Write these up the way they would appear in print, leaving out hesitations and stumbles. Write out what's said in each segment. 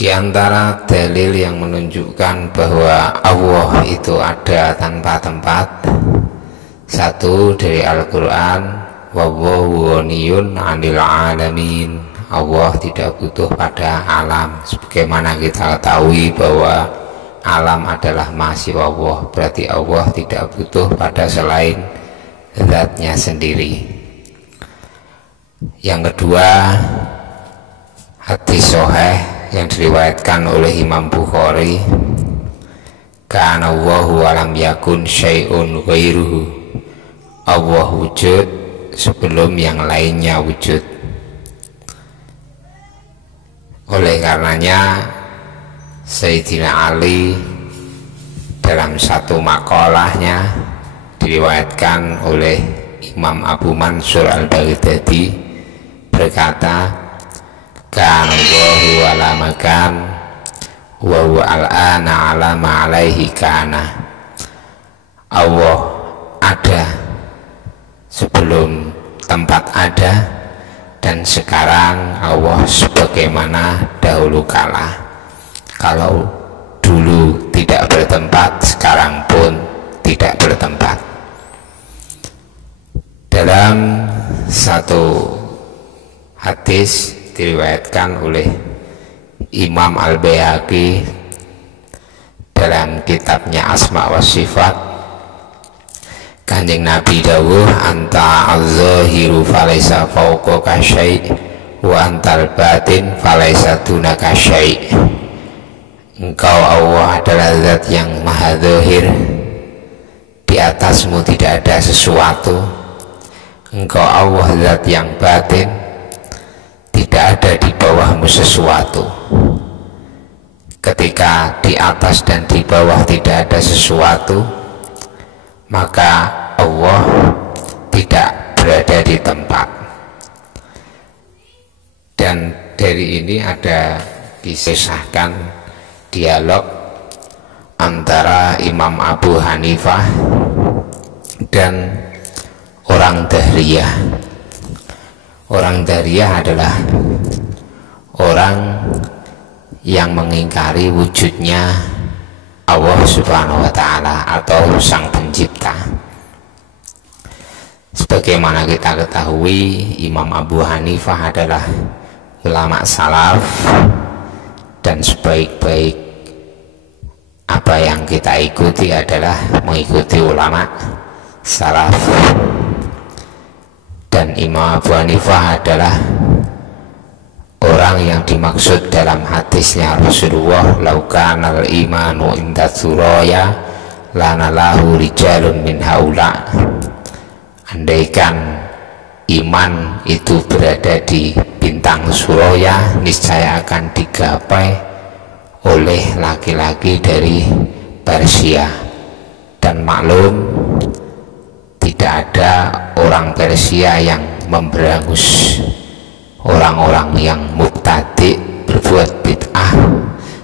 Di antara dalil yang menunjukkan bahwa Allah itu ada tanpa tempat, satu dari Al-Quran, wallahu ghaniyun 'anil 'alamin. Allah tidak butuh pada alam. Sebagaimana kita ketahui bahwa alam adalah masih Allah, berarti Allah tidak butuh pada selain zatnya sendiri. Yang kedua, hadis sahih yang diriwayatkan oleh Imam Bukhari, kana Allahu walam yakun syai'un ghairuhu. Allah wujud sebelum yang lainnya wujud. Oleh karenanya Sayyidina Ali dalam satu makalahnya diriwayatkan oleh Imam Abu Mansur Al-Baghdadi berkata, kan Allahu ala makan wa huwa al-ana ala ma alaihi kana. Allah ada sebelum tempat ada, dan sekarang Allah sebagaimana dahulu kala. Kalau dulu tidak bertempat, sekarang pun tidak bertempat. Dalam satu hadis diriwayatkan oleh Imam Al-Baihaqi dalam kitabnya Asma wa Sifat, Kanjeng Nabi dawuh, anta az-zahiru falaisa fawqaka syai' wa antal batin falaisa dunaka syai'. Engkau Allah adalah zat yang maha zahir, di atasmu tidak ada sesuatu. Engkau Allah zat yang batin, tidak ada di bawahmu sesuatu. Ketika di atas dan di bawah tidak ada sesuatu, maka Allah tidak berada di tempat. Dan dari ini ada disesahkan dialog antara Imam Abu Hanifah dan orang Dahriyah. Orang Dahriyah adalah orang yang mengingkari wujudnya Allah Subhanahu wa Ta'ala atau Sang Pencipta. Sebagaimana kita ketahui, Imam Abu Hanifah adalah ulama salaf, dan sebaik-baik apa yang kita ikuti adalah mengikuti ulama salaf. Dan Imam Abu Hanifah adalah orang yang dimaksud dalam hadisnya Rasulullah, laukanal imanu inda suraya lanalahu rijalun min haula. Andaikan iman itu berada di bintang Suraya, niscaya akan digapai oleh laki-laki dari Persia. Dan maklum, tidak ada orang Persia yang memberangus orang-orang yang mubtadi berbuat bid'ah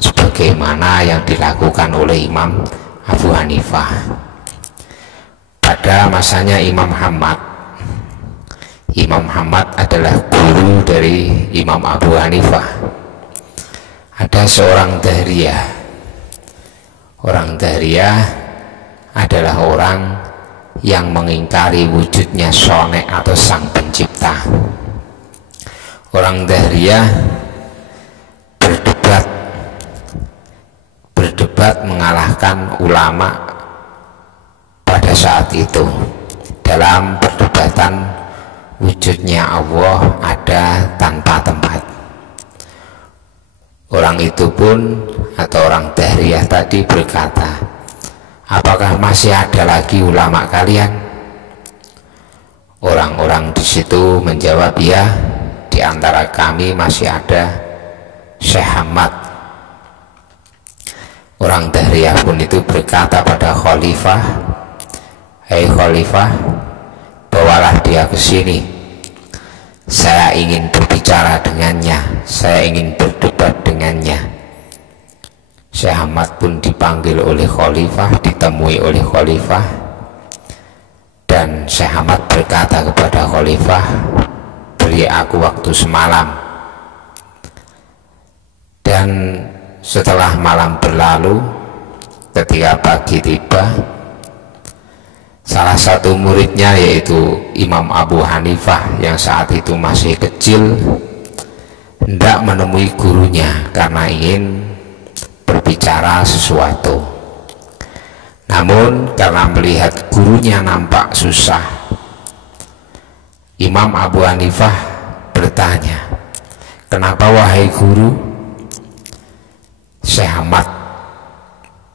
sebagaimana yang dilakukan oleh Imam Abu Hanifah. Pada masanya Imam Hamad adalah guru dari Imam Abu Hanifah. Ada seorang Dahriyah. Orang Dahriyah adalah orang yang mengingkari wujudnya Sonek atau Sang Pencipta. Orang Dahriyah berdebat mengalahkan ulama pada saat itu dalam perdebatan wujudnya Allah ada tanpa tempat. Orang itu pun atau orang Dahriyah tadi berkata, apakah masih ada lagi ulama kalian? Orang-orang di situ menjawab, ya, di antara kami masih ada Syekh Ahmad. Orang Dahriyah pun itu berkata pada Khalifah, hei Khalifah, bawalah dia ke sini. Saya ingin berbicara dengannya, saya ingin berdebat dengannya. Syekh Ahmad pun dipanggil oleh Khalifah, ditemui oleh Khalifah, dan Syekh Ahmad berkata kepada Khalifah, beri aku waktu semalam. Dan Dan setelah malam berlalu, ketika pagi tiba, salah satu muridnya yaitu Imam Abu Hanifah yang saat itu masih kecil hendak menemui gurunya karena ingin berbicara sesuatu. Namun karena melihat gurunya nampak susah, Imam Abu Hanifah bertanya, "Kenapa wahai guru?" Syekh Ahmad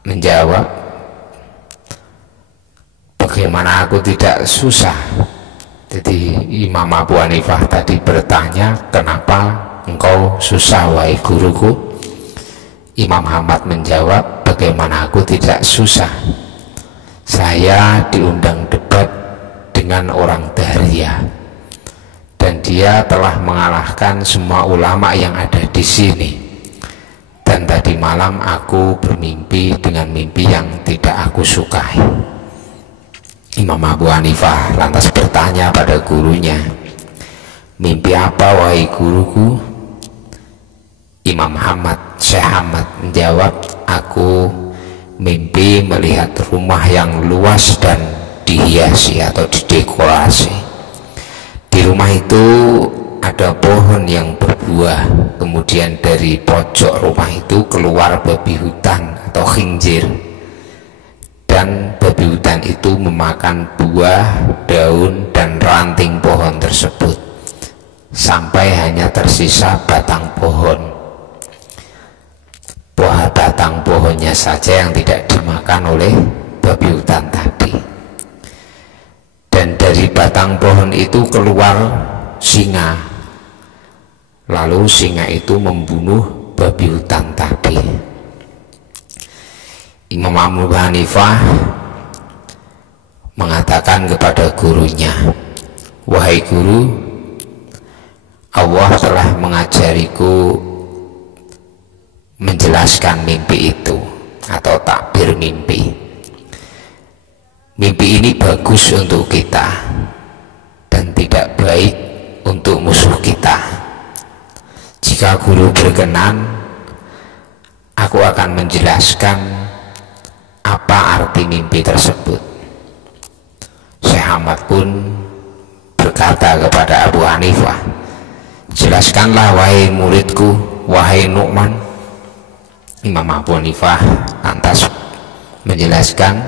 menjawab, "Bagaimana aku tidak susah?" Jadi Imam Abu Hanifah tadi bertanya, "Kenapa engkau susah wahai guruku?" Imam Ahmad menjawab, "Bagaimana aku tidak susah? Saya diundang debat dengan orang Dahriyah dan dia telah mengalahkan semua ulama yang ada di sini. Dan tadi malam aku bermimpi dengan mimpi yang tidak aku sukai." Imam Abu Hanifah lantas bertanya pada gurunya, "Mimpi apa wahai guruku?" Imam Syekh Ahmad menjawab, "Aku mimpi melihat rumah yang luas dan dihiasi atau didekorasi. Di rumah itu ada pohon yang berbuah, kemudian dari pojok rumah itu keluar babi hutan atau khinzir, dan babi hutan itu memakan buah, daun, dan ranting pohon tersebut sampai hanya tersisa batang pohon. Batang pohonnya saja yang tidak dimakan oleh babi hutan tadi. Dan dari batang pohon itu keluar singa, lalu singa itu membunuh babi hutan tadi." Imam Abu Hanifah mengatakan kepada gurunya, "Wahai guru, Allah telah mengajariku menjelaskan mimpi itu atau takbir mimpi. Mimpi ini bagus untuk kita dan tidak baik untuk musuh kita. Jika guru berkenan, aku akan menjelaskan apa arti mimpi tersebut." Syekh Ahmad pun berkata kepada Abu Hanifah, "Jelaskanlah wahai muridku, wahai Nu'man." Imam Abu Hanifah lantas menjelaskan,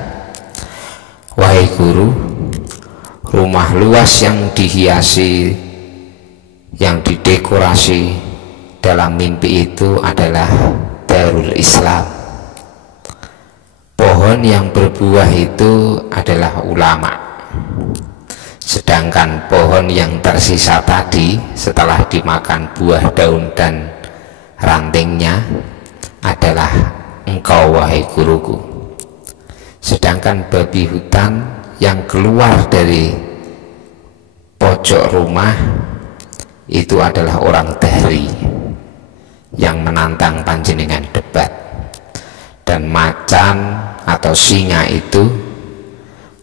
"Wahai guru, rumah luas yang dihiasi, yang didekorasi dalam mimpi itu adalah Darul Islam. Pohon yang berbuah itu adalah ulama. Sedangkan pohon yang tersisa tadi setelah dimakan buah, daun, dan rantingnya adalah engkau wahai guruku. Sedangkan babi hutan yang keluar dari pojok rumah itu adalah orang Dahri yang menantang panjenengan debat. Dan macan atau singa itu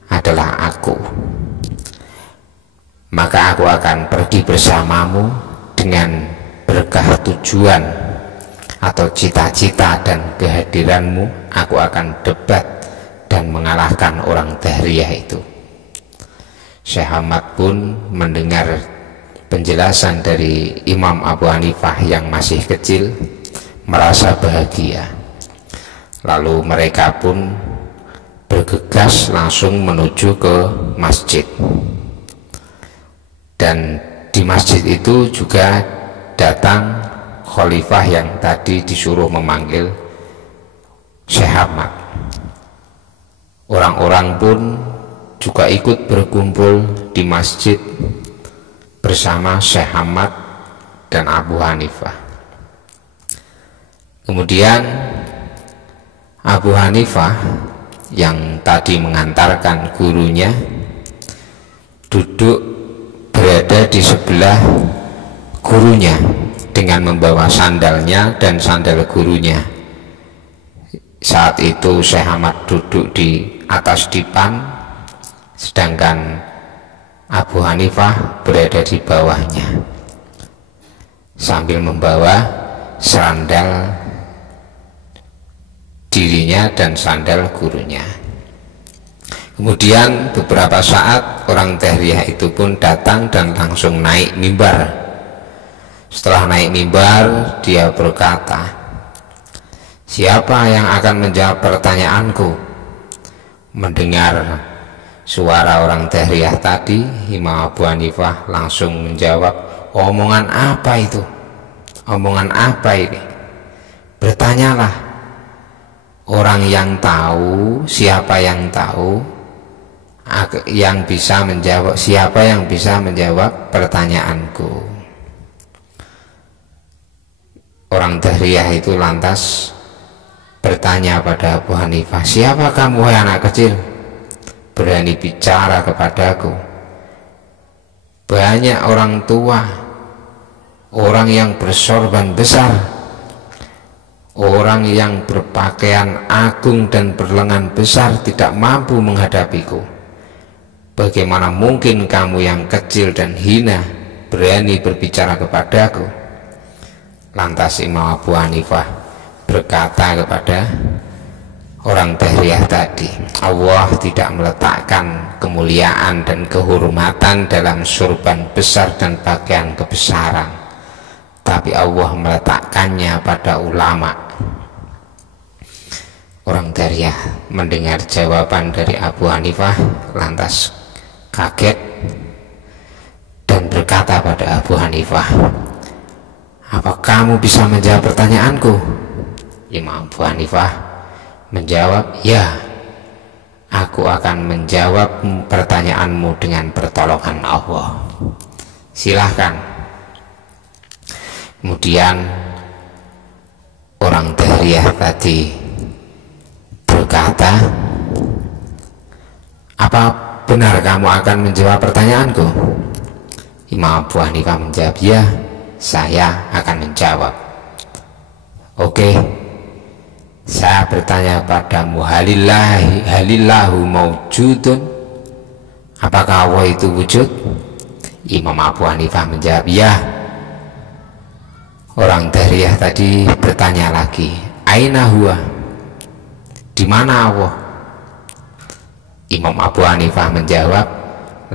adalah aku. Maka aku akan pergi bersamamu dengan berkah tujuan atau cita-cita dan kehadiranmu. Aku akan debat dan mengalahkan orang Dahriyah itu." Syekh Ahmad pun mendengar penjelasan dari Imam Abu Hanifah yang masih kecil, merasa bahagia. Lalu mereka pun bergegas langsung menuju ke masjid. Dan di masjid itu juga datang khalifah yang tadi disuruh memanggil Syekh Ahmad. Orang-orang pun juga ikut berkumpul di masjid bersama Syekh Ahmad dan Abu Hanifah. Kemudian Abu Hanifah yang tadi mengantarkan gurunya duduk berada di sebelah gurunya dengan membawa sandalnya dan sandal gurunya. Saat itu Syekh Ahmad duduk di atas dipan, sedangkan Abu Hanifah berada di bawahnya sambil membawa sandal dirinya dan sandal gurunya. Kemudian beberapa saat orang Dahriyah itu pun datang dan langsung naik mimbar. Setelah naik mimbar, dia berkata, "Siapa yang akan menjawab pertanyaanku?" Mendengar suara orang Dahriyah tadi, Imam Abu Hanifah langsung menjawab, "Omongan apa itu? Omongan apa ini? Bertanyalah. Orang yang tahu, siapa yang tahu, yang bisa menjawab, siapa yang bisa menjawab pertanyaanku?" Orang Dahriyah itu lantas bertanya pada Abu Hanifah, "Siapa kamu, wahai anak kecil, berani bicara kepadaku? Banyak orang tua, orang yang bersorban besar, orang yang berpakaian agung dan berlengan besar tidak mampu menghadapiku. Bagaimana mungkin kamu yang kecil dan hina berani berbicara kepadaku?" Lantas Imam Abu Hanifah berkata kepada orang Dahriyah tadi, "Allah tidak meletakkan kemuliaan dan kehormatan dalam sorban besar dan pakaian kebesaran, tapi Allah meletakkannya pada ulama." Orang Dahriyah mendengar jawaban dari Abu Hanifah lantas kaget dan berkata pada Abu Hanifah, "Apa kamu bisa menjawab pertanyaanku?" Imam Abu Hanifah menjawab, "Ya, aku akan menjawab pertanyaanmu dengan pertolongan Allah. Silahkan." Kemudian orang Dahriyah tadi berkata, "Apa benar kamu akan menjawab pertanyaanku?" Imam Abu Hanifah menjawab, "Ya, saya akan menjawab." "Oke, saya bertanya padamu, halillahu maujudun? Apakah Allah itu wujud?" Imam Abu Hanifah menjawab, "Ya." Orang Dahriyah tadi bertanya lagi, "Aina huwa? Di mana Allah?" Imam Abu Hanifah menjawab,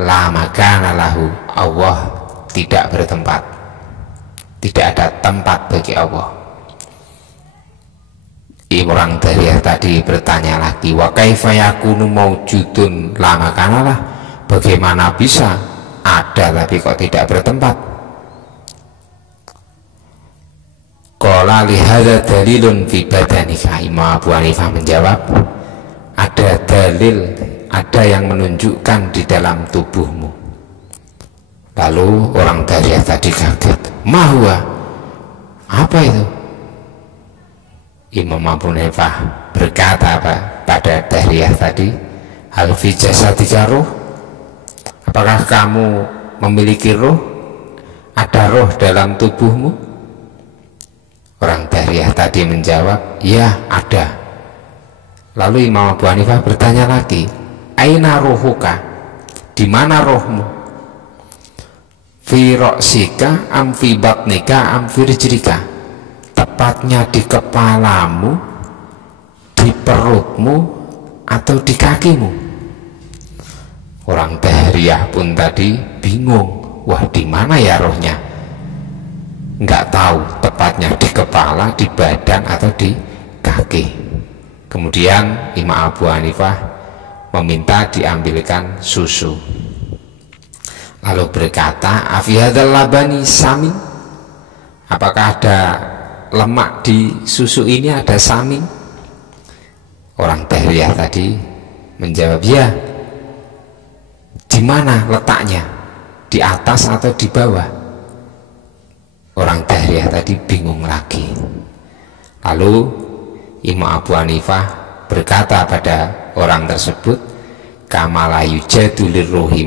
"La makana lahu." Allah tidak bertempat, tidak ada tempat bagi Allah. Orang Dahriyah tadi bertanya lagi, "Wa kaifa yakunu maujudun la makanalah?" Bagaimana bisa ada tapi kok tidak bertempat? Qala li hadza dalilun fi badanika. Imam Abu Hanifah menjawab, "Ada dalil, ada yang menunjukkan di dalam tubuhmu." Lalu orang Dahriyah tadi kaget, "Ma huwa? Apa itu?" Imam Abu Hanifah berkata pada Dahriyah tadi, "Hal fi jasadika ruh? Apakah kamu memiliki ruh? Ada ruh dalam tubuhmu?" Orang Dahriyah tadi menjawab, "Ya, ada." Lalu Imam Abu Hanifah bertanya lagi, "Aina ruhuka? Di mana rohmu? Fi ra'sika am fi batnika am fi rijlika? Tepatnya di kepalamu, di perutmu, atau di kakimu?" Orang Dahriyah pun tadi bingung, wah di mana ya rohnya? Nggak tahu tepatnya di kepala, di badan, atau di kaki. Kemudian Imam Abu Hanifah meminta diambilkan susu, lalu berkata, "Afi hadzal labani samin?" Apakah ada lemak di susu ini, ada samin? Orang Dahriyah tadi menjawab, "Ya." "Di mana letaknya? Di atas atau di bawah?" Orang Dahriyah tadi bingung lagi. Lalu Imam Abu Hanifah berkata pada orang tersebut, "Kamala yujadu lirruhi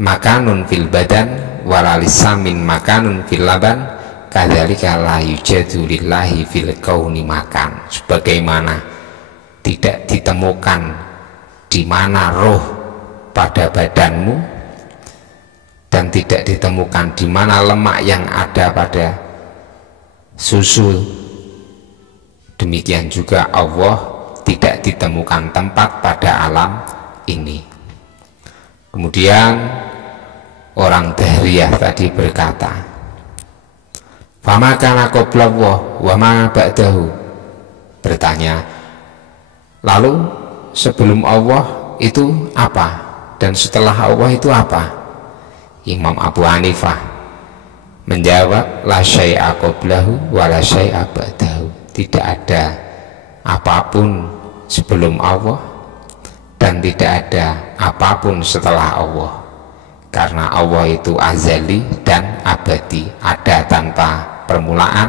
makanun fil badan walalisamin makanun fil laban, kadzalika la yujadu lillahi fil kauni makan." Sebagaimana tidak ditemukan di mana roh pada badanmu dan tidak ditemukan di mana lemak yang ada pada susu Demikian juga Allah tidak ditemukan tempat pada alam ini. Kemudian orang Dahriyah tadi berkata, fama kana qablallah wa ma ba'dahu. Bertanya, lalu sebelum Allah itu apa dan setelah Allah itu apa? Imam Abu Hanifah menjawab, la syai'a qablahu wa la syai'a ba'dahu. Tidak ada apapun sebelum Allah dan tidak ada apapun setelah Allah, karena Allah itu azali dan abadi, ada tanpa permulaan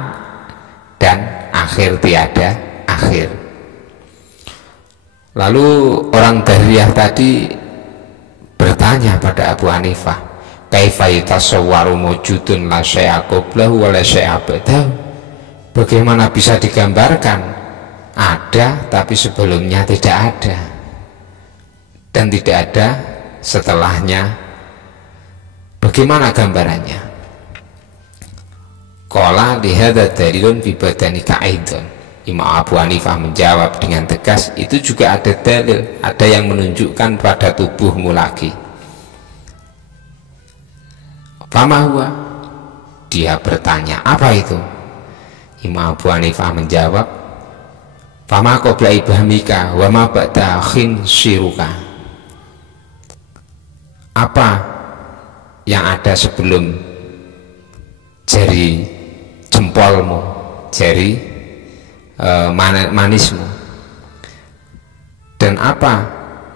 dan akhir tiada akhir. Lalu orang Dahriyah tadi bertanya pada Abu Hanifah, kaifa yatasawwaru mawjudun la syai'a qablahu wa la syai'a ba'dahu. Bagaimana bisa digambarkan ada tapi sebelumnya tidak ada dan tidak ada setelahnya? Bagaimana gambarannya? Qala lihadza dalilun fi badanika aidan. Imam Abu Hanifah menjawab dengan tegas, itu juga ada dalil, ada yang menunjukkan pada tubuhmu lagi. Fama huwa? Dia bertanya, apa itu? Imam Abu Hanifah menjawab, fama qabla ibhamika wa ma ba'da khinsiruka. Apa yang ada sebelum jari jempolmu, jari manismu, dan apa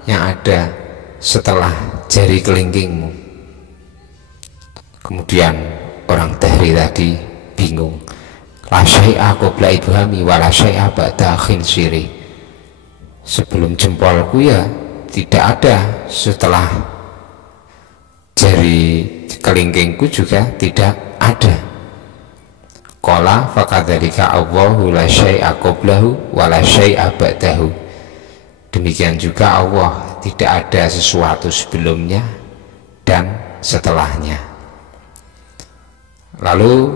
yang ada setelah jari kelingkingmu? Kemudian orang Dahri tadi bingung, la syai'a qabla ibhami wa la syai'a ba'da khinsiri. Sebelum jempolku ya tidak ada, setelah jari kelingkingku juga tidak ada. Qala fakadzalika Allahu la syai'a qablahu wa la syai'a ba'dahu. Demikian juga Allah, tidak ada sesuatu sebelumnya dan setelahnya. Lalu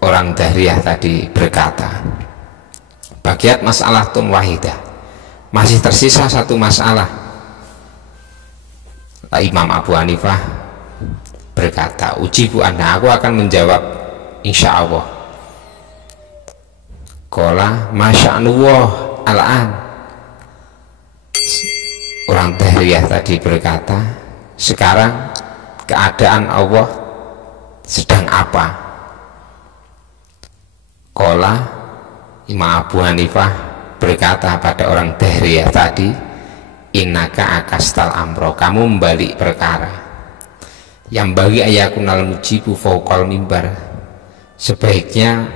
orang Dahriyah tadi berkata, bagiat masalah tun wahidah, masih tersisa satu masalah. Imam Abu Hanifah berkata, ujibu anda, aku akan menjawab insya Allah. Qala masya'nullah al-an. Orang Dahriyah tadi berkata, sekarang keadaan Allah sedang apa? Qala, Imam Abu Hanifah berkata pada orang Dahriyah tadi, innaka akastal amro, kamu membalik perkara. Yang bagi ayakunal mujibu fauqal mimbar, sebaiknya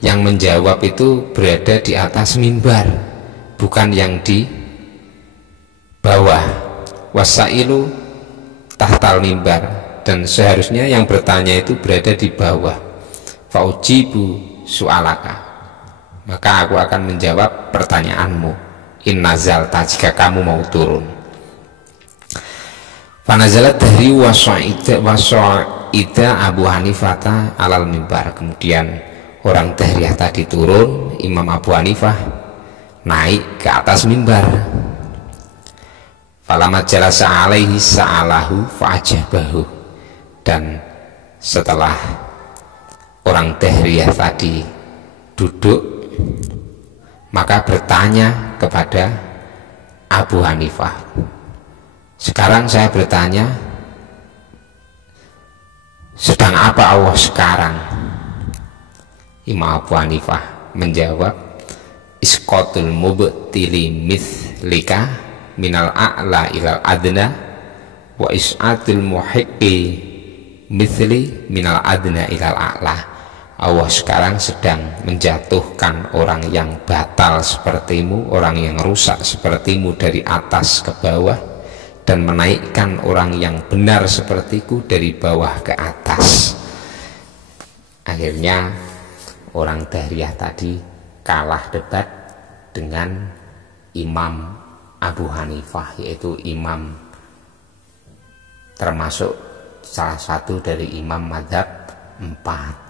yang menjawab itu berada di atas mimbar, bukan yang di bawah. Wasailu tahtal mimbar, dan seharusnya yang bertanya itu berada di bawah. Faujibu su'alaka, maka aku akan menjawab pertanyaanmu. In nazalta, jika kamu mau turun. Fanazalat dari wasa'ida Abu Hanifah alal mimbar. Kemudian orang Dahriyah tadi turun, Imam Abu Hanifah naik ke atas mimbar. Falamat jalasa alaihi sa'alahu fa'ajabahu. Dan setelah orang Dahriyah tadi duduk, maka bertanya kepada Abu Hanifah, sekarang saya bertanya, sedang apa Allah sekarang? Imam Abu Hanifah menjawab, isqatul mubtili mithlika minal a'la ilal adna wa is'atul muhiqqi mithli minal adna ilal a'la. Allah sekarang sedang menjatuhkan orang yang batal sepertimu, orang yang rusak sepertimu dari atas ke bawah, dan menaikkan orang yang benar sepertiku dari bawah ke atas. Akhirnya orang Dahriyah tadi kalah debat dengan Imam Abu Hanifah, yaitu imam termasuk salah satu dari imam mazhab 4.